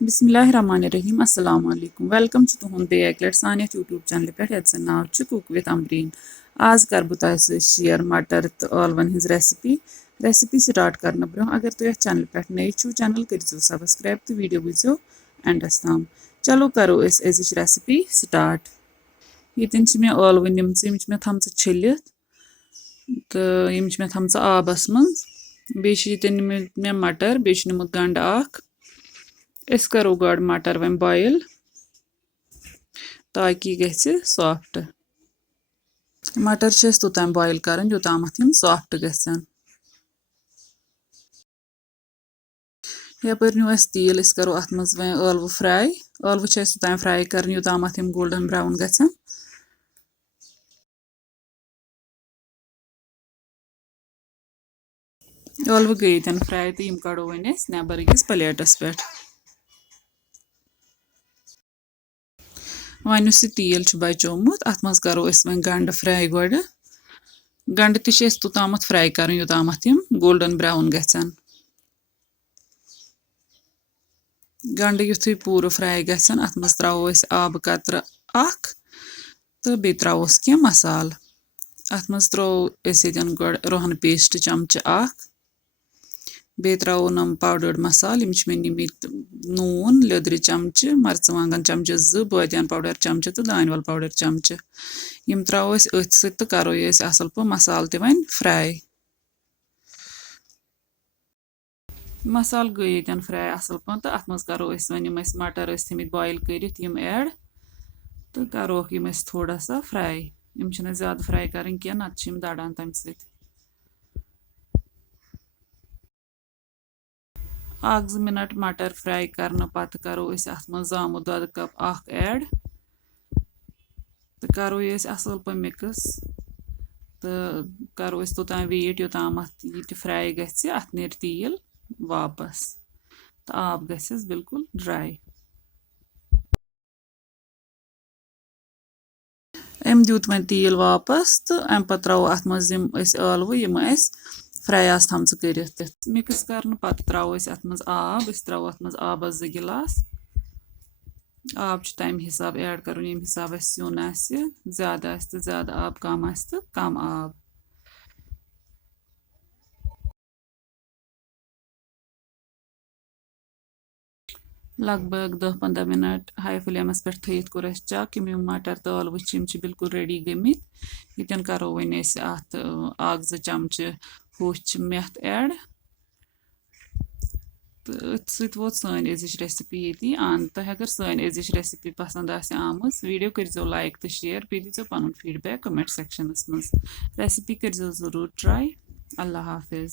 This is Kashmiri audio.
बिस्मिल्लाहिर्रहमानिर्रहीम अस्सलाम वालेकुम वेलकम तुहद बे एक लट सान यूट्यूब चैनल पे ये नाव कुक विद अमरीन आज कर बह तुह शेयर मटर तो aalवन हज रेसिपी स्टार्ट करने ब्रो अगर तुम चैनल पे नई छो चैनल करो सब्सक्राइब तो वीडियो वो एंडस तम चलो करो अजिच रेसिपी स्टार्ट ये मे aalव निम मे थम छलित तो मे थम आबस मज बे निमुत मे मटर बे निमुत गंड करो गड मटर वन बॉयल ताकि गि सॉफ्ट मटर तोतान बॉयल कर योताम सॉफ्ट गन यपर न्यू तेल करो अत मज वन aalव फ्राई aalव तोतान फ्राई कर योताम गोल्डन ब्राउन गन aalव गई तन फ्राई तो कड़ो वन नबर अकिस प्लेटस पे वन तेल बचोमुत अत मज करो वन गंड फ्राई गोड गंड तोताम फ्राई कर योताम गोल्डन ब्राउन गन गंड युथु पूर फ्राई गन अत मज त्रो आब कतर तो बे त्रोस कह मसाल अत मज त्रो गोड रोहन पेस्ट चमच बे त्रो नम पाउडर्ड मसाल मे निमित नून लिद्र चमच मरचवांगन चमच बदियान पाउडर चमच तो दानवल पाउडर चमच यम त्रो अथ सत करो असल पे मसाल वन फ्राई मसाल गई तन फ्राई असल पे तो अत मज करो वन मटर थमित बॉयल कर ऐड तो करो थोड़ा सा फ्राई ज्यादा फ्राई कर नत दड़ान तम सत 1-2 मिनट मटर फ्राई करने पत करो अत मज जामुत दोद कप ऐड तो करो असल पे मिक्स तो करो तोतान वेट योताम ये फ्राई गत नीर तेल वापस तो आब गस बिल्कुल ड्राई अम दित वन तेल वापस तो अम पे त्रो अत मज aalव फ्राई आस थम कर मिक्स कर पत त्रो अत मज आब त्रो अत मज आबस 2 गिलास आब तम हिसाब ऐड कर ये हिसाब सिन ज्यादा तो ज्यादा आब कम तो कम आब लगभग 10-15 मिनट हाई फ्लेमस पे थत कोर चक यम मटर तो aalव बिल्कुल रेडी गमित ये करो वन अत 1-2 चमच होच मेथ ऐड तो अथ वोत सन अजिच रेसिपी ये अन तुम अगर सन अजिच रेसिपी पसंद आम वीडियो करो लाइक तो शेयर बे दीजो पन फीडबैक कमेंट सेक्शनस मज रेसिपी करो जरूर ट्राई अल्लाह हाफिज।